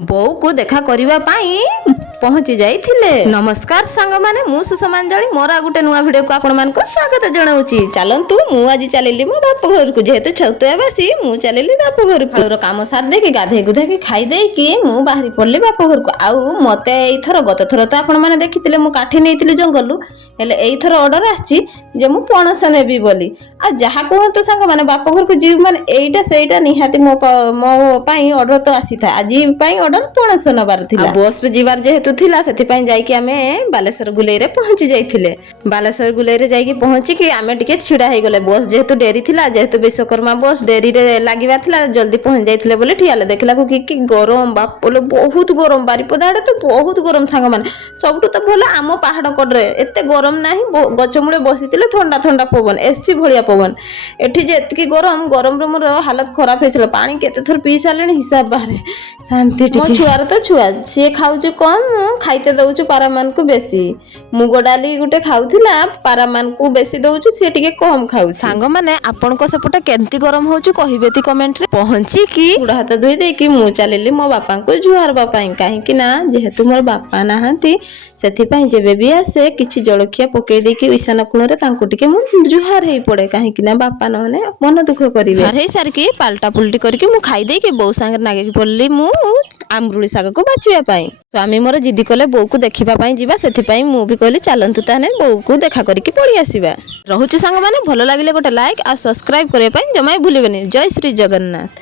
बोऊ को देखा करबा पाई पहुंची जाइथिले। नमस्कार सांग माने मु सुषमांजलि मोरा गुटे नुआ वीडियो को आपण मान को स्वागत जणाउची। चलंतु मु आज चलेली मो बाप घर को, जेहेतु छतुआ बासी मु चलेली बाप घर को। फालुर काम सार देके गाधे गुधे के खाई देई कि मु बाहरी पड़ली बाप घर को। आउ मते एथर गत थर तो आपण माने देखिथिले मु काठी नेइतिले जंगलु, हेले एथर ऑर्डर आछि जे मु पणस नेबी बोली। आ जहा कहंतु सांग माने बाप घर को जीव माने एइटा सेइटा निहाती मो पाई ऑर्डर तो आसी था। आजी पाई ऑर्डर पणस नबार थिला। बस रे जीवार जेहेतु थिला सेथिपाई जाइकी आमे बालेश्वर गुलेई रे पहुंची जाइथिले। बालेश्वर गुलेई रे जाइकी पहुंची कि आमे टिके छिडा हे गले। बस जेहेतु डेरी थिला, जेहेतु विश्वकर्मा बस डेरी रे लागिबा थिला, जल्दी पहुंच जाइथिले बोले ठियाले देखला को कि गरम बाप बोले बहुत गरम। बारिपदाडे तो बहुत गरम सांग माने। सबटु तो भला आम पहाड़ कड़रे एते गरम नाही, गछ मुळे बसिथिले थंडा थंडा पवन, एसी भलिया पवन। एठी जे एतकी गरम रे मोर हालत खराब हेछलो। पानी केते थर पी सालेनी हिसाब बाहरे। शांति टिके मो छुआर तो छुआ से खाउछु कम, खाइते दउछु पारा मान को बेसी। मुग डाली गुटे खाउथिला, पारा मान को बेसी दउछु, से टिके कम खाउ। सांग माने आपन को सेपटे केमती गरम होछु कहिबेती कमेंट रे। पहुंची कि गुड़ हाथ धोई दे कि मु चलेली मो बापा को जुहार बापाई। काहे कि ना जेहेतु मोर बापा नाहंती सेथिपाई जेबे भी आसे किछि जळखिया पकेई दे कि ईशान कोण रे तांको टिके मु जुहार हेई पड़े। काहे कि ना बापा नहने मन दुख करिवे। हरे सार की पाल्टा पुल्टी करके मु खाई दे कि बो संग नागे पड़ली मु आमरुली साग को बाछिया पाई। स्वामी मोर जिद्दी कले बो को देखिबा पाई जिबा, सेथिपाई मु भी कहली चलंतु ताने बो को देखा करके पड़ी आसीबा। रहूछु सांग माने भलो लागिले गोटे लाइक आ सब्सक्राइब करे पाई जमाई भूलिबेनी। जय श्री जगन्नाथ।